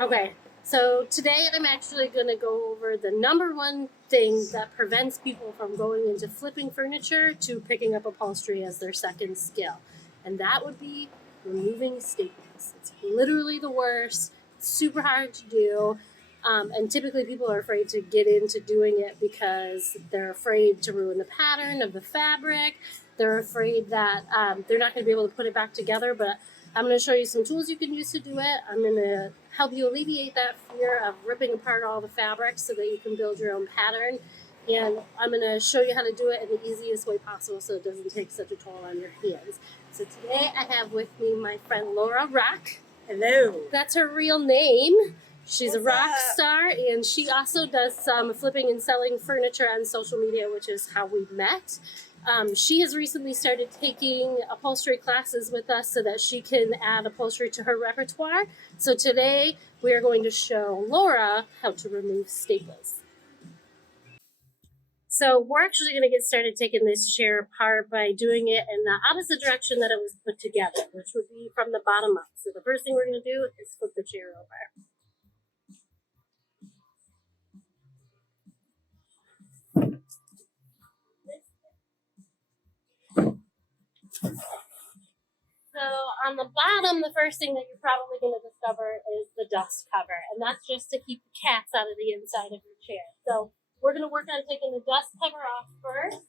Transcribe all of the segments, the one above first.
Okay, so today I'm actually going to go over the number one thing that prevents people from going into flipping furniture to picking up upholstery as their second skill. And that would be removing staples. It's literally the worst, it's super hard to do. And typically people are afraid to get into doing it because they're afraid to ruin the pattern of the fabric. They're afraid that they're not going to be able to put it back together, but I'm going to show you some tools you can use to do it. I'm going to help you alleviate that fear of ripping apart all the fabrics so that you can build your own pattern. And I'm going to show you how to do it in the easiest way possible so it doesn't take such a toll on your hands. So today I have with me my friend Laura Rock. Hello. That's her real name. She's a What's rock up? star, and she also does some flipping and selling furniture on social media, which is how we met. She has recently started taking upholstery classes with us so that she can add upholstery to her repertoire. So today we are going to show Laura how to remove staples. So we're actually going to get started taking this chair apart by doing it in the opposite direction that it was put together, which would be from the bottom up. So the first thing we're going to do is flip the chair over. So on the bottom, the first thing that you're probably going to discover is the dust cover, and that's just to keep the cats out of the inside of your chair. So we're going to work on taking the dust cover off first.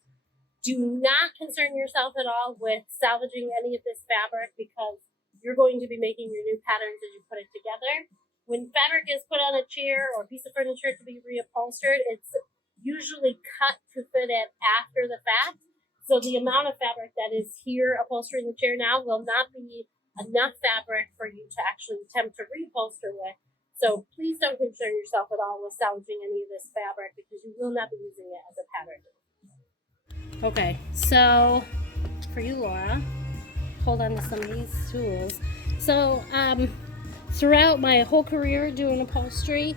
Do not concern yourself at all with salvaging any of this fabric because you're going to be making your new patterns as you put it together. When fabric is put on a chair or a piece of furniture to be reupholstered, it's usually cut to fit it after the fact. So the amount of fabric that is here upholstering the chair now will not be enough fabric for you to actually attempt to reupholster with. So please don't concern yourself at all with salvaging any of this fabric because you will not be using it as a pattern. Okay, so for you, Laura, hold on to some of these tools. So throughout my whole career doing upholstery,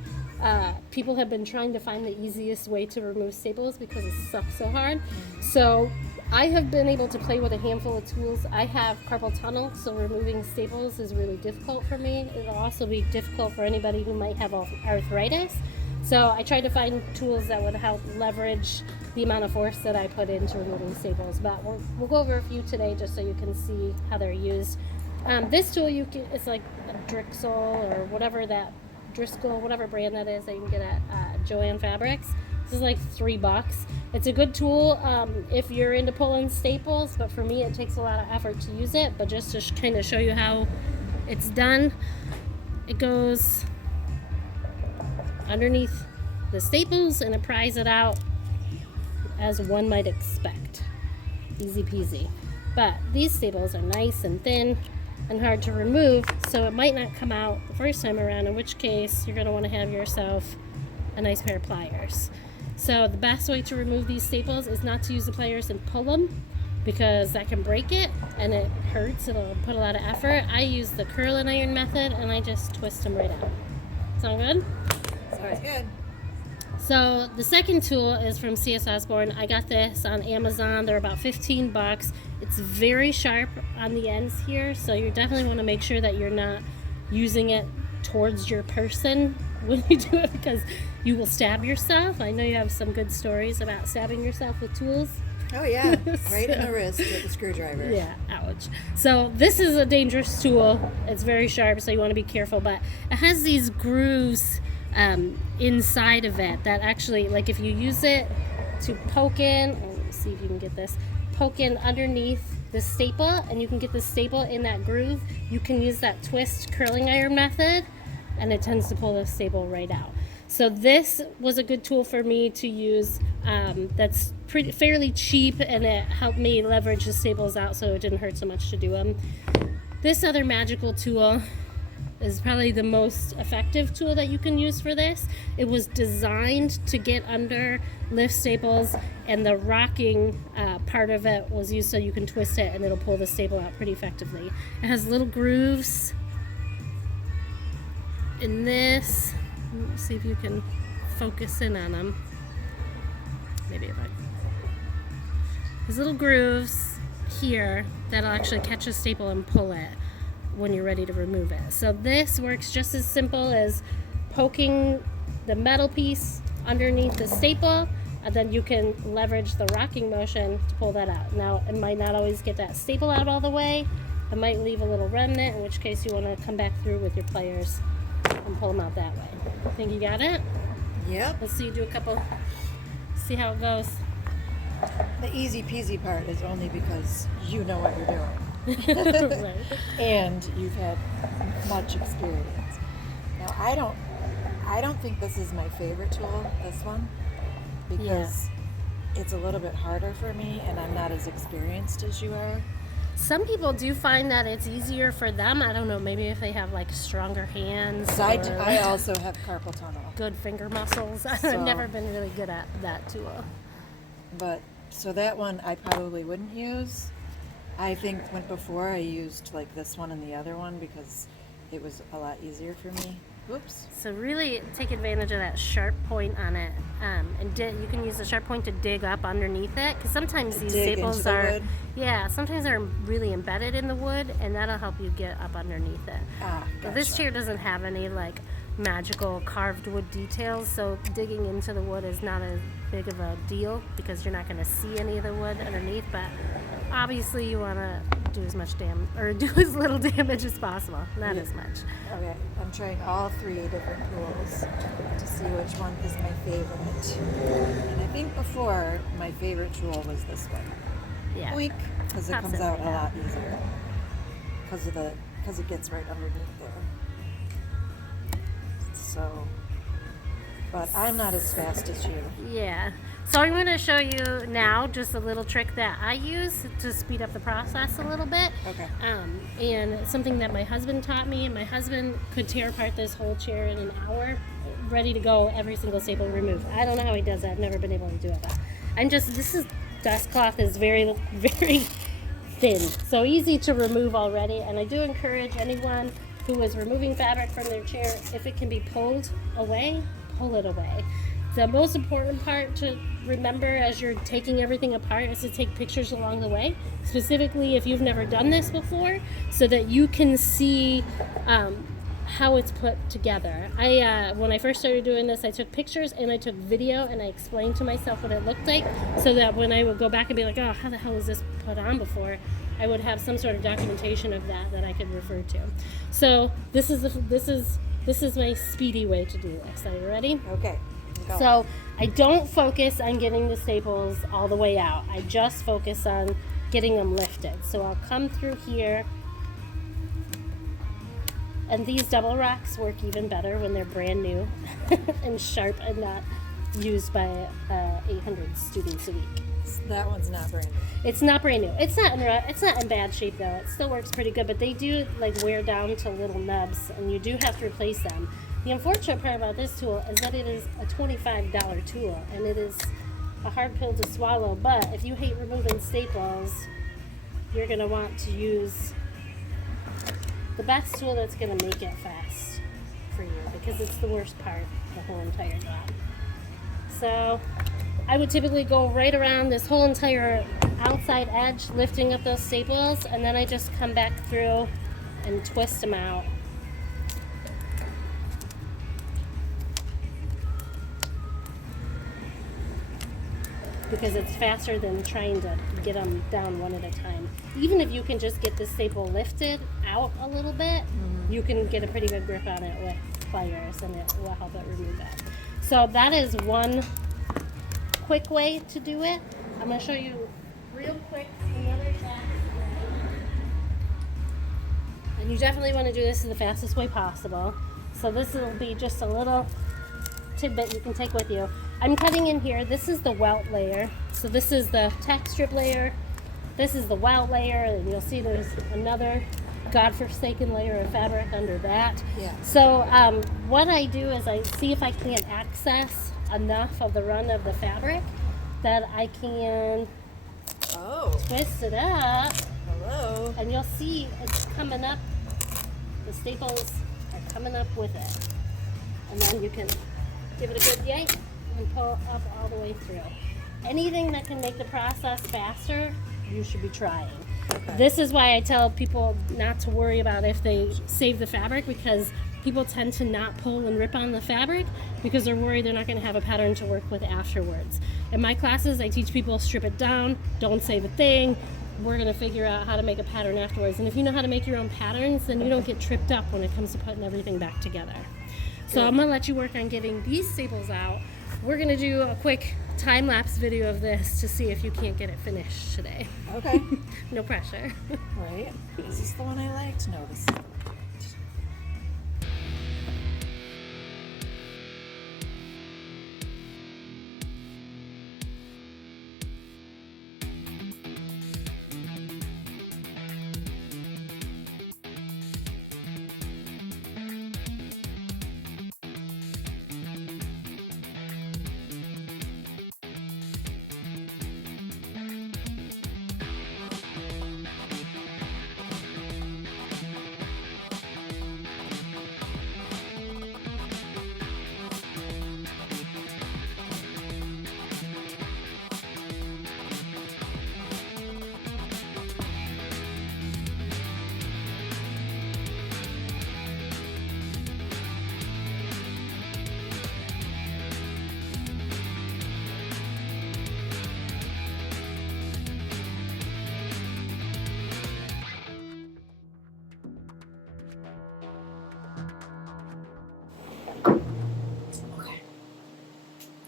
people have been trying to find the easiest way to remove staples because it sucks so hard. So I have been able to play with a handful of tools. I have carpal tunnel, so removing staples is really difficult for me. It'll also be difficult for anybody who might have arthritis. So I tried to find tools that would help leverage the amount of force that I put into removing staples. But we'll go over a few today just so you can see how they're used. This tool it's like a Drexel or whatever that Driscoll, whatever brand that is that you can get at Joann Fabrics. This is like $3. It's a good tool if you're into pulling staples, but for me it takes a lot of effort to use it. But just to kind of show you how it's done, it goes underneath the staples and it pries it out as one might expect. Easy peasy. But these staples are nice and thin and hard to remove, so it might not come out the first time around, in which case you're going to want to have yourself a nice pair of pliers. So the best way to remove these staples is not to use the pliers and pull them because that can break it and it hurts. It'll put a lot of effort. I use the curl and iron method and I just twist them right out. Sound good? Sounds good. So the second tool is from C.S. Osborne. I got this on Amazon. They're about $15. It's very sharp on the ends here, so you definitely want to make sure that you're not using it towards your person when you do it because you will stab yourself. I know you have some good stories about stabbing yourself with tools. Oh yeah, right in the wrist with the screwdriver. Yeah, ouch. So this is a dangerous tool. It's very sharp, so you want to be careful, but it has these grooves inside of it that actually, like if you use it to poke in, let me see if you can get this, poke in underneath the staple and you can get the staple in that groove, you can use that twist curling iron method and it tends to pull the staple right out. So this was a good tool for me to use that's fairly cheap and it helped me leverage the staples out so it didn't hurt so much to do them. This other magical tool is probably the most effective tool that you can use for this. It was designed to get under lift staples and the rocking part of it was used so you can twist it and it'll pull the staple out pretty effectively. It has little grooves in this. Let's see if you can focus in on them. Maybe if I... There's little grooves here that'll actually catch a staple and pull it. when you're ready to remove it. So this works just as simple as poking the metal piece underneath the staple, and then you can leverage the rocking motion to pull that out. Now, it might not always get that staple out all the way. It might leave a little remnant, in which case you want to come back through with your pliers and pull them out that way. Think you got it? Yep. Let's see you do a couple, see how it goes. The easy peasy part is only because you know what you're doing. Right. And you've had much experience. Now, I don't think this is my favorite tool, this one, because it's a little bit harder for me and I'm not as experienced as you are. Some people do find that it's easier for them. I don't know, maybe if they have like stronger hands. So I also have carpal tunnel. Good finger muscles. I've never been really good at that tool. But so that one I probably wouldn't use. I think before I used like this one and the other one because it was a lot easier for me. Oops. So really take advantage of that sharp point on it, and you can use the sharp point to dig up underneath it, because sometimes these staples are, sometimes they're really embedded in the wood, and that'll help you get up underneath it. Gotcha. This chair doesn't have any like magical carved wood details, so digging into the wood is not as big of a deal because you're not going to see any of the wood underneath, but obviously you want to do as much damage or do as little damage as possible, not as much. Okay, I'm trying all 3 different tools to see which one is my favorite. And I think before my favorite tool was this one. Yeah. Boink, because it Pops comes it out right a out. lot easier. Because it gets right underneath there. So, but I'm not as fast as you. Yeah. So I'm going to show you now just a little trick that I use to speed up the process a little bit. Okay. And something that my husband taught me. My husband could tear apart this whole chair in an hour, ready to go, every single staple removed. I don't know how he does that. I've never been able to do it. But dust cloth is very, very thin. So easy to remove already. And I do encourage anyone who is removing fabric from their chair, if it can be pulled away, pull it away. The most important part to remember as you're taking everything apart is to take pictures along the way, specifically if you've never done this before, so that you can see how it's put together. When I first started doing this, I took pictures and I took video and I explained to myself what it looked like, so that when I would go back and be like, oh, how the hell was this put on before, I would have some sort of documentation of that I could refer to. So this is my speedy way to do this. Are you ready? Okay. Go. So I don't focus on getting the staples all the way out. I just focus on getting them lifted. So I'll come through here, and these double rocks work even better when they're brand new and sharp and not used by 800 students a week. That one's not brand new. It's not brand new. It's not in bad shape though. It still works pretty good, but they do like wear down to little nubs, and you do have to replace them. The unfortunate part about this tool is that it is a $25 tool, and it is a hard pill to swallow. But if you hate removing staples, you're going to want to use the best tool that's going to make it fast for you, because it's the worst part of the whole entire job. So I would typically go right around this whole entire outside edge, lifting up those staples, and then I just come back through and twist them out. Because it's faster than trying to get them down one at a time. Even if you can just get the staple lifted out a little bit, you can get a pretty good grip on it with pliers, and it will help it remove it. So that is one quick way to do it. I'm going to show you real quick another fast way. And you definitely want to do this in the fastest way possible. So this will be just a little tidbit you can take with you. I'm cutting in here. This is the welt layer. So this is the tack strip layer. This is the welt layer, and you'll see there's another godforsaken layer of fabric under that. Yeah. So what I do is I see if I can access enough of the run of the fabric that I can twist it up. Hello. And you'll see it's coming up. The staples are coming up with it. And then you can give it a good yank and pull up all the way through. Anything that can make the process faster, you should be trying. Okay. This is why I tell people not to worry about if they save the fabric, because people tend to not pull and rip on the fabric because they're worried they're not going to have a pattern to work with afterwards. In my classes, I teach people strip it down, don't save a thing. We're going to figure out how to make a pattern afterwards. And if you know how to make your own patterns, then you don't get tripped up when it comes to putting everything back together. So I'm going to let you work on getting these staples out. We're going to do a quick time-lapse video of this to see if you can't get it finished today. Okay. No pressure. Right. Is this the one I liked? No, this is the one I liked.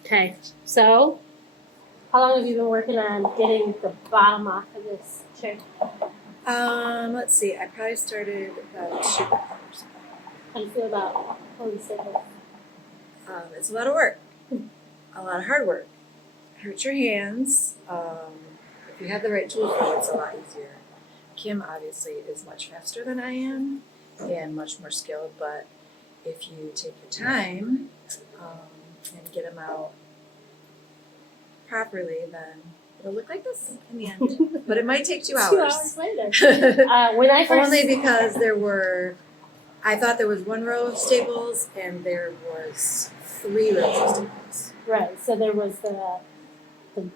Okay, so how long have you been working on getting the bottom off of this chair? Let's see. I probably started about 2 hours. How do you feel about pulling staples? It's a lot of work. A lot of hard work. Hurt your hands. If you have the right tools, though, it's a lot easier. Kim obviously is much faster than I am and much more skilled, but if you take your time and get them out properly, then it'll look like this in the end. But it might take 2 hours. 2 hours later. When I first Only because I thought there was 1 row of staples and there was 3 rows of staples. Right, so there was the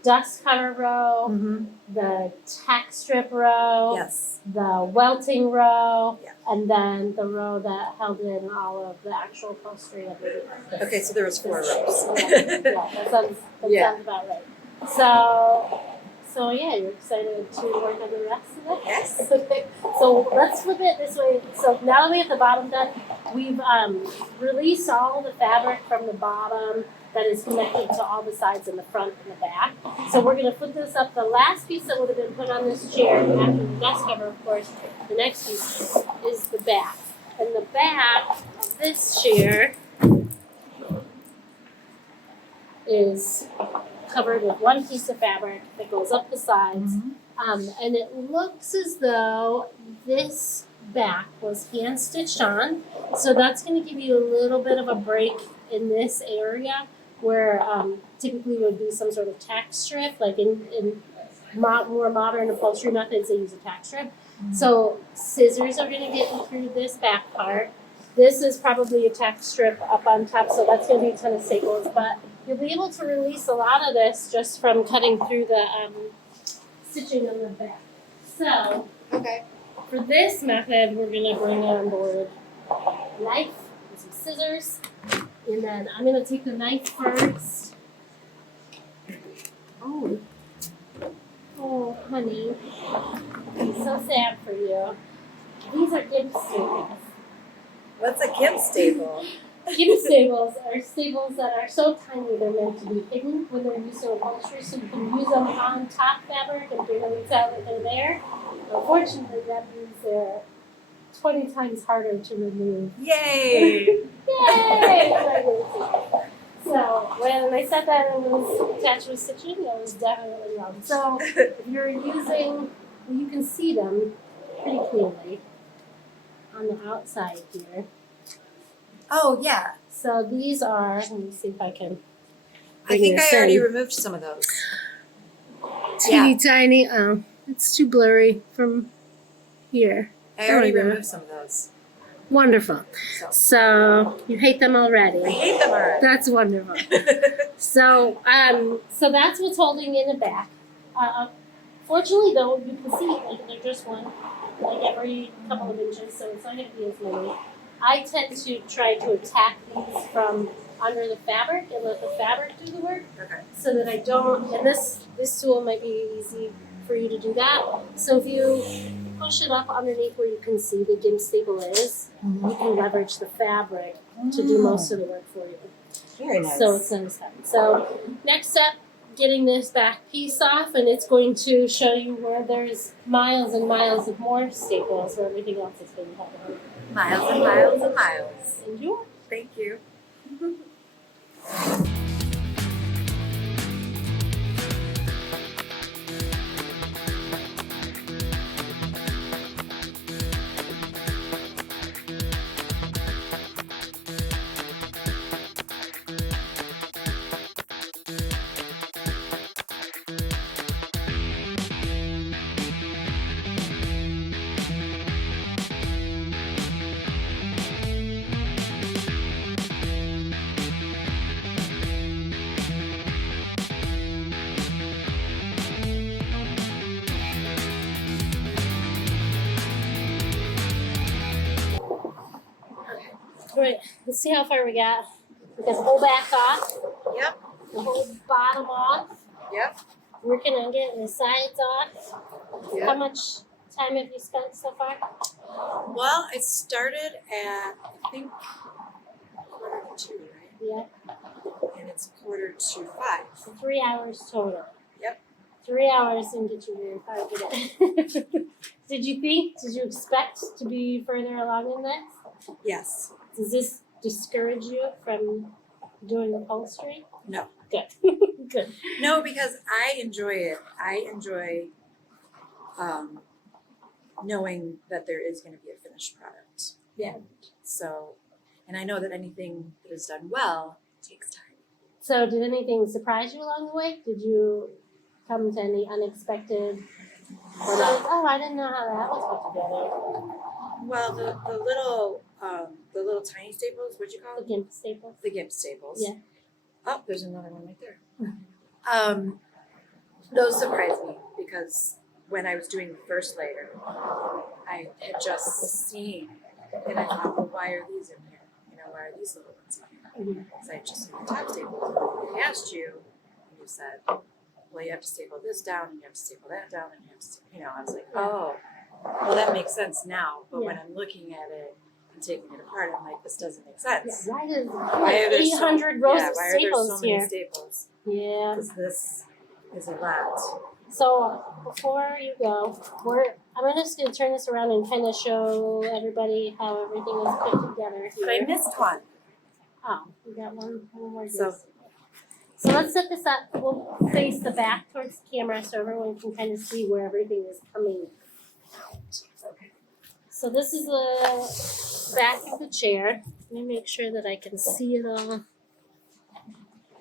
dust cover row, Mm-hmm. the tack strip row, Yes. the welting row, Yeah. and then the row that held in all of the actual upholstery underneath. Okay, so there was 4 rows. Yeah, that sounds about right. So yeah, you're excited to work on the rest of it? Yes. Okay, so let's flip it this way. So now that we have the bottom done, we've released all the fabric from the bottom that is connected to all the sides in the front and the back. So we're going to flip this up. The last piece that would have been put on this chair after the dust cover, of course, the next piece is the back. And the back of this chair is covered with 1 piece of fabric that goes up the sides. Mm-hmm. And it looks as though this back was hand stitched on. So that's going to give you a little bit of a break in this area where typically would be some sort of tack strip, like in more modern upholstery methods, they use a tack strip. Mm-hmm. So scissors are going to get you through this back part. This is probably a tack strip up on top, so that's going to be a ton of staples, but you'll be able to release a lot of this just from cutting through the stitching on the back. So Okay. for this method, we're going to bring on board a knife and some scissors. And then I'm going to take the knife first. Oh, honey. I'm so sad for you. These are gimp staples. What's a Kim staple? Gimp staples are staples that are so tiny they're meant to be hidden when they're used in upholstery, so you can use them on top fabric and barely tell that they're there. Unfortunately, that means they're 20 times harder to remove. Yay! Yay! So when I said that it was attached with stitching, I was definitely wrong. So if you're using, you can see them pretty clearly on the outside here. Oh, yeah. So these are, let me see if I can. I think I already removed some of those. Teeny tiny. Oh, it's too blurry from here. I already There we go. removed some of those. Wonderful. So So you hate them I already. hate them already. That's wonderful. So that's what's holding in the back. Fortunately, though, you can see like they're just one, like every couple of inches, so it's not going to be as many. I tend to try to attack these from under the fabric and let the fabric do the work, Okay. so that I don't. And this tool might be easy for you to do that. So if you push it up underneath where you can see the gimp staple is, you can leverage the fabric to do most of the work for you. Very nice. So it's nice. So next step, getting this back piece off, and it's going to show you where there's miles and miles of more staples where everything else is being covered. Miles and miles and miles. Enjoy. Thank you. Great. Let's see how far we got. We got the whole back off, Yep. the whole bottom off. Yep. Working on getting the sides off. How Yep. much time have you spent so far? Well, I started at, I think, 4:45, right? Yeah. And it's 4:45. So 3 hours total. Yep. 3 hours didn't get you very far today. Did you expect to be further along in this? Yes. Does this discourage you from doing upholstery? No. Good. Good. No, because I enjoy it. I enjoy knowing that there is going to be a finished product. Yeah. So, and I know that anything that is done well takes time. So did anything surprise you along the way? Did you come to any unexpected or like, oh, I didn't know how that was put together? Well, the little tiny staples, what'd you call The them? gimp staples. The gimp staples. Yeah. Oh, there's another one right there. Those surprised me because when I was doing the first layer, I had just seen, and I thought, well, why are these in here? Why are these little ones in here? Mhm. Because I had just seen the top staples. I asked you, and you said, well, you have to staple this down, and you have to staple that down, and you have to, I was like, oh, well, that makes sense now. But when I'm looking at it and taking it apart, I'm like, this doesn't make sense. Yeah, Why are there 800 rows of why are there staples so many here? staples? Yeah. Because this is a lot. So before you go, I'm just gonna turn this around and kind of show everybody how everything is put together here. But I missed one. Oh, we got one more. So- So let's set this up. We'll face the back towards the camera so everyone can kind of see where everything is coming out. Okay. So this is the back of the chair. Let me make sure that I can see it all.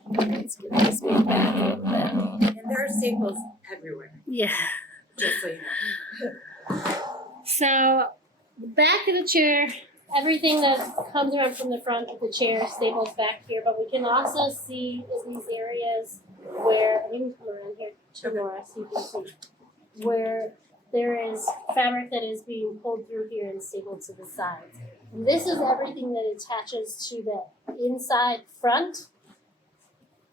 Let's get this back a little bit. And there are staples everywhere, Yeah. just so you know. So the back of the chair, everything that comes around from the front of the chair staples back here, but we can also see in these areas where, you can come around here to Laura so you can see, where there is fabric that is being pulled through here and stapled to the sides. And this is everything that attaches to the inside front,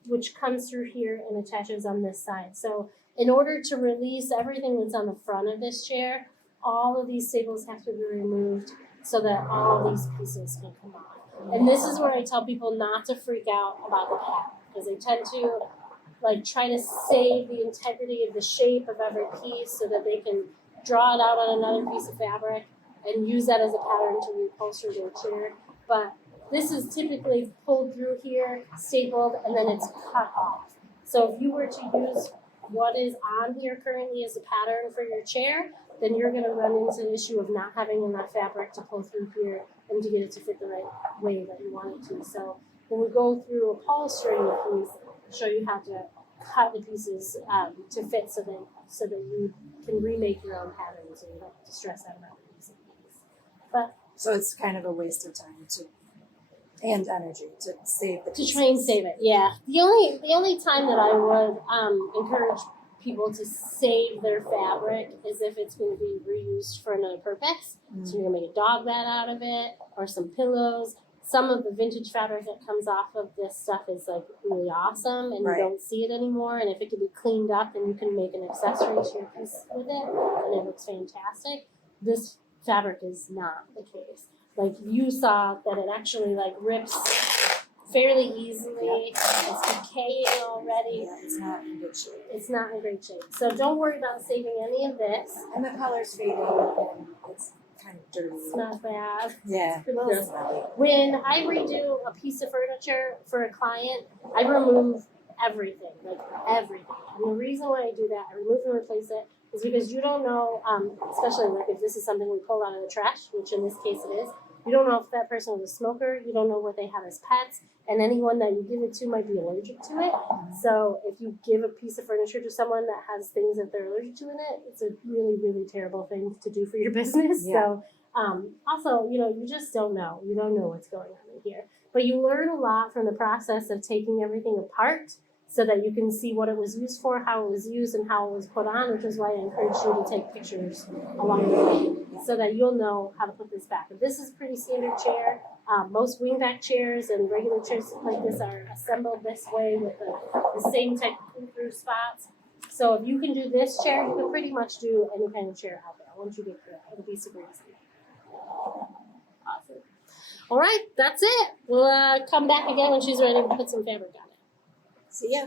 which comes through here and attaches on this side. So in order to release everything that's on the front of this chair, all of these staples have to be removed so that all these pieces can come off. And this is where I tell people not to freak out about the pattern, because they tend to try to save the integrity of the shape of every piece so that they can draw it out on another piece of fabric and use that as a pattern to reupholster their chair. But this is typically pulled through here, stapled, and then it's cut off. So if you were to use what is on here currently as a pattern for your chair, then you're going to run into the issue of not having enough fabric to pull through here and to get it to fit the right way that you want it to. So when we go through upholstery with these, I'll show you how to cut the pieces to fit so that you can remake your own patterns and you don't have to stress out about using these. But So it's kind of a waste of time and energy to save the to pieces. try and save it, yeah. The only time that I would encourage people to save their fabric as if it's going to be reused for another purpose. So you're going to make a dog bed out of it or some pillows. Some of the vintage fabric that comes off of this stuff is like really awesome, and Right. you don't see it anymore. And if it can be cleaned up, then you can make an accessory to your piece with it, and it looks fantastic. This fabric is not the case. Like you saw that it actually like rips fairly easily. It's decaying already. Yeah, it's not in good shape. It's not in great shape. So don't worry about saving any of this. And the color's fading and it's kind of dirty. It's not bad. Yeah, Pretty well, good. it's not bad. When I redo a piece of furniture for a client, I remove everything, like everything. And the reason why I do that, I remove and replace it, is because you don't know, especially like if this is something we pulled out of the trash, which in this case it is, you don't know if that person was a smoker, you don't know what they had as pets, and anyone that you give it to might be allergic to it. So if you give a piece of furniture to someone that has things that they're allergic to in it, it's a really, really terrible thing to do for your business. Yeah. So also, you just don't know. You don't know what's going on in here. But you learn a lot from the process of taking everything apart so that you can see what it was used for, how it was used, and how it was put on, which is why I encourage you to take pictures along the way so that you'll know how to put this back. But this is a pretty standard chair. Most wingback chairs and regular chairs like this are assembled this way with the same type of pull-through spots. So if you can do this chair, you can pretty much do any kind of chair out there once you get through it. It'll be super easy. Awesome. All right, that's it. We'll come back again when she's ready to put some fabric on it. See ya.